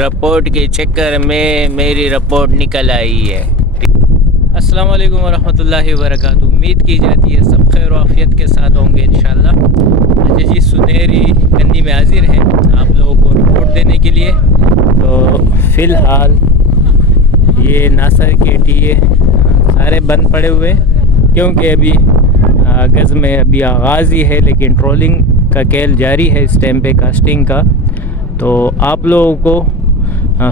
Report के चक्कर में मेरी रिपोर्ट निकल आई है। अस्सलाम वालेकुम वरहमतुल्लाहि वबरकातुहू। उम्मीद की जाती है सब खैर आफियत के साथ होंगे इंशाल्लाह। अच्छा जी, सुनहरी कंदी में हाजिर हैं आप लोगों को रिपोर्ट देने के लिए। तो फ़िलहाल ये नासर के टीए सारे बंद पड़े हुए क्योंकि अभी गज़ में अभी आगाज़ ही है, लेकिन ट्रोलिंग का खेल जारी है इस टाइम पे कास्टिंग का। तो आप लोगों को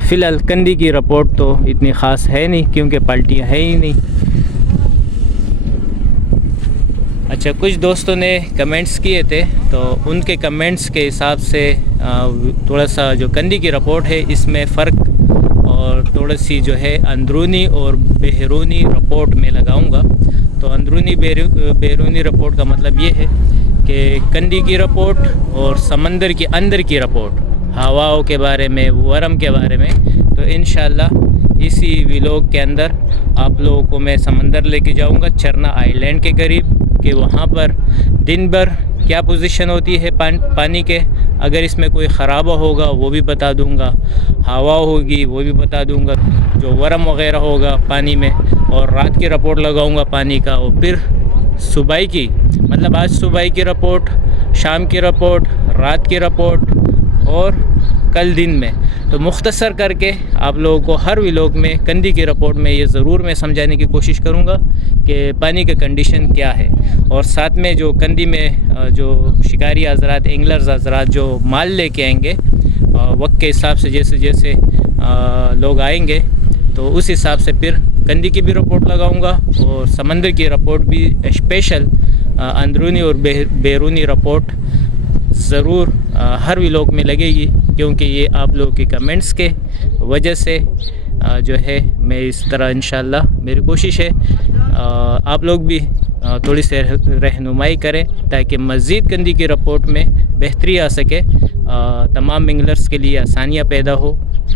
फ़िलहाल कंदी की रिपोर्ट तो इतनी ख़ास है नहीं क्योंकि पलटियाँ है ही नहीं। अच्छा, कुछ दोस्तों ने कमेंट्स किए थे तो उनके कमेंट्स के हिसाब से थोड़ा सा जो कंदी की रिपोर्ट है इसमें फ़र्क और थोड़ी सी जो है अंदरूनी और बैरूनी रिपोर्ट में लगाऊंगा। तो अंदरूनी बैरूनी रिपोर्ट का मतलब ये है कि कंदी की रिपोर्ट और समंदर के अंदर की रिपोर्ट, हवाओं के बारे में, वरम के बारे में। तो इंशाल्लाह इसी व्लॉग के अंदर आप लोगों को मैं समंदर लेके जाऊंगा, चरना आइलैंड के करीब, कि वहाँ पर दिन भर क्या पोजीशन होती है पानी के। अगर इसमें कोई ख़राबा होगा वो भी बता दूंगा, हवा होगी वो भी बता दूंगा, जो वरम वग़ैरह होगा पानी में। और रात की रिपोर्ट लगाऊंगा पानी का, और फिर सुबह की, मतलब आज सुबह की रिपोर्ट, शाम की रिपोर्ट, रात की रिपोर्ट और कल दिन में। तो मुख्तसर करके आप लोगों को हर व्लॉग में कंदी की रिपोर्ट में ये ज़रूर मैं समझाने की कोशिश करूँगा कि पानी का कंडीशन क्या है। और साथ में जो कंदी में जो शिकारी हज़रात, एंगलर्स हज़रात जो माल लेके आएंगे वक्त के हिसाब से, जैसे जैसे लोग आएंगे तो उस हिसाब से फिर कंदी की भी रिपोर्ट लगाऊंगा और समंदर की रिपोर्ट भी स्पेशल अंदरूनी और बैरूनी रिपोर्ट ज़रूर हर व्लॉग में लगेगी, क्योंकि ये आप लोगों के कमेंट्स के वजह से जो है मैं इस तरह इंशाल्लाह मेरी कोशिश है आप लोग भी थोड़ी सी रहनुमाई करें ताकि मज़ीद कंदी की रिपोर्ट में बेहतरी आ सके, तमाम एंगलर्स के लिए आसानियाँ पैदा हो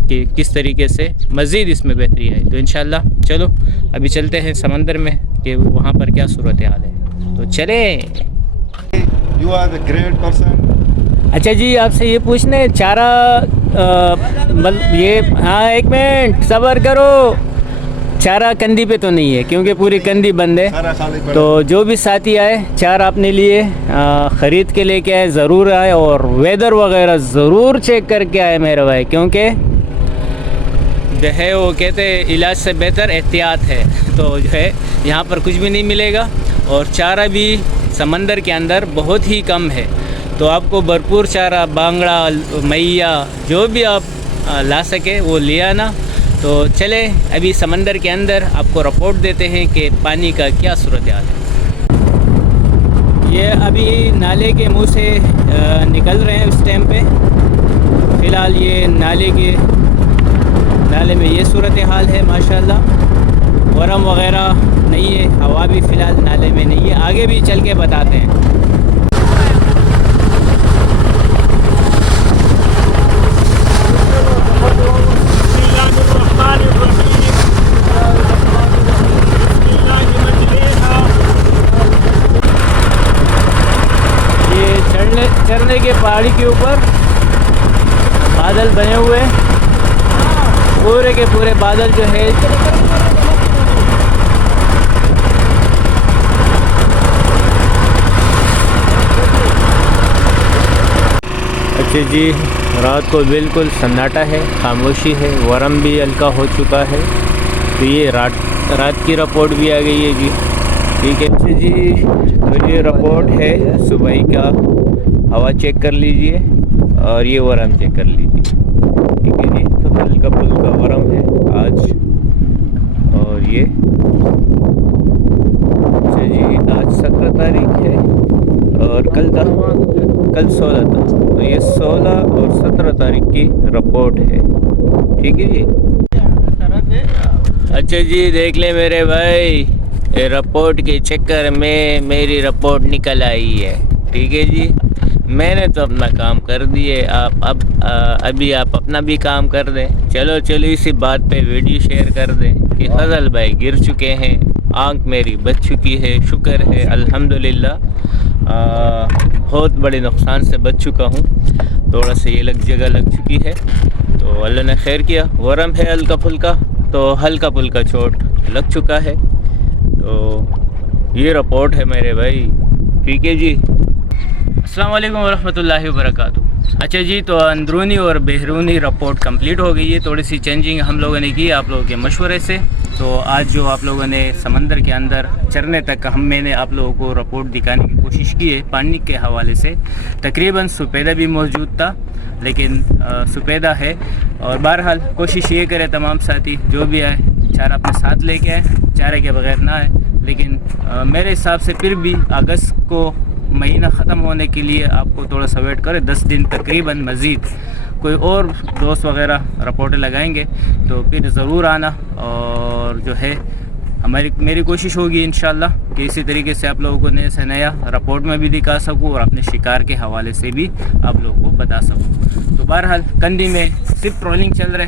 कि किस तरीके से मज़ीद इसमें बेहतरी आए। तो इंशाल्लाह चलो अभी चलते हैं समंदर में कि वहाँ पर क्या सूरत हाल है। तो चलें। You are the great person. अच्छा जी, आपसे ये पूछना है चारा ये, हाँ एक मिनट सब्र करो, चारा कंदी पे तो नहीं है क्योंकि पूरी कंदी बंद है। तो जो भी साथी आए चारा अपने लिए ख़रीद के लेके आए, ज़रूर आए, और वेदर वगैरह ज़रूर चेक करके आए मेरे भाई, क्योंकि जो है वो कहते हैं इलाज से बेहतर एहतियात है। तो जो है यहाँ पर कुछ भी नहीं मिलेगा और चारा भी समंदर के अंदर बहुत ही कम है। तो आपको भरपूर चारा, बांगड़ा, मैया, जो भी आप ला सके वो ले आना। तो चले अभी समंदर के अंदर आपको रिपोर्ट देते हैं कि पानी का क्या सूरत हाल है। ये अभी नाले के मुंह से निकल रहे हैं इस टाइम पे। फ़िलहाल ये नाले में ये सूरत हाल है माशाल्लाह। वरम वग़ैरह नहीं है, हवा भी फ़िलहाल नाले में नहीं है, आगे भी चल के बताते हैं। ये चढ़ने के पहाड़ी के ऊपर बादल बने हुए, पूरे के पूरे बादल जो है अच्छा जी, रात को बिल्कुल सन्नाटा है, खामोशी है, वरम भी हल्का हो चुका है। तो ये रात की रिपोर्ट भी आ गई है जी। ठीक है अच्छा जी, तो ये रिपोर्ट है सुबह का, हवा चेक कर लीजिए और ये वरम चेक कर लीजिए। ठीक है जी, तो हल्का फुल्का वरम है आज। और ये अच्छा जी, आज 17 तारीख है और कल 16 था। तो ये 16 और 17 तारीख की रिपोर्ट है। ठीक है जी। अच्छा जी, देख ले मेरे भाई, ये रिपोर्ट के चक्कर में मेरी रिपोर्ट निकल आई है। ठीक है जी, मैंने तो अपना काम कर दिए, आप अभी आप अपना भी काम कर दें। चलो इसी बात पे वीडियो शेयर कर दें कि फजल भाई गिर चुके हैं, आंख मेरी बच चुकी है, शुक्र है अल्हम्दुलिल्लाह। बहुत बड़े नुकसान से बच चुका हूँ, थोड़ा सा ये जगह लग चुकी है। तो अल्लाह ने खैर किया, वरम है हल्का फुल्का, तो हल्का फुल्का चोट लग चुका है। तो ये रिपोर्ट है मेरे भाई पीके जी। अस्सलाम वालेकुम वरहमतुल्लाहि वबरकातुहू। अच्छा जी, तो अंदरूनी और बहरूनी रिपोर्ट कंप्लीट हो गई है। थोड़ी सी चेंजिंग हम लोगों ने की आप लोगों के मशवरे से। तो आज जो आप लोगों ने समंदर के अंदर चरने तक मैंने आप लोगों को रिपोर्ट दिखाने की कोशिश की है पानी के हवाले से। तकरीबन सफ़ेदा भी मौजूद था, लेकिन सफ़ेदा है। और बहरहाल कोशिश ये करें तमाम साथी जो भी आए चारा अपने साथ लेके आए, चारे के बगैर ना आए। लेकिन मेरे हिसाब से फिर भी अगस्त को महीना ख़त्म होने के लिए आपको थोड़ा सा वेट करें, 10 दिन तकरीबन मज़ीद कोई और दोस्त वगैरह रिपोर्टें लगाएंगे तो फिर ज़रूर आना। और जो है मेरी कोशिश होगी इंशाल्लाह कि इसी तरीके से आप लोगों को नए से नया रिपोर्ट में भी दिखा सकूं और अपने शिकार के हवाले से भी आप लोगों को बता सकूं। तो बहरहाल कंदी में सिर्फ ट्रोलिंग चल रहे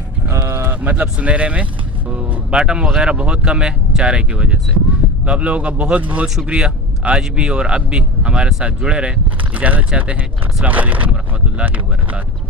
मतलब सुनहरे में, तो बाटम वगैरह बहुत कम है चारे की वजह से। तो आप लोगों का बहुत बहुत शुक्रिया, आज भी और अब भी हमारे साथ जुड़े रहे। इजाज़त चाहते हैं। अस्सलाम वालेकुम वरहमतुल्लाहि वबरकातुहू।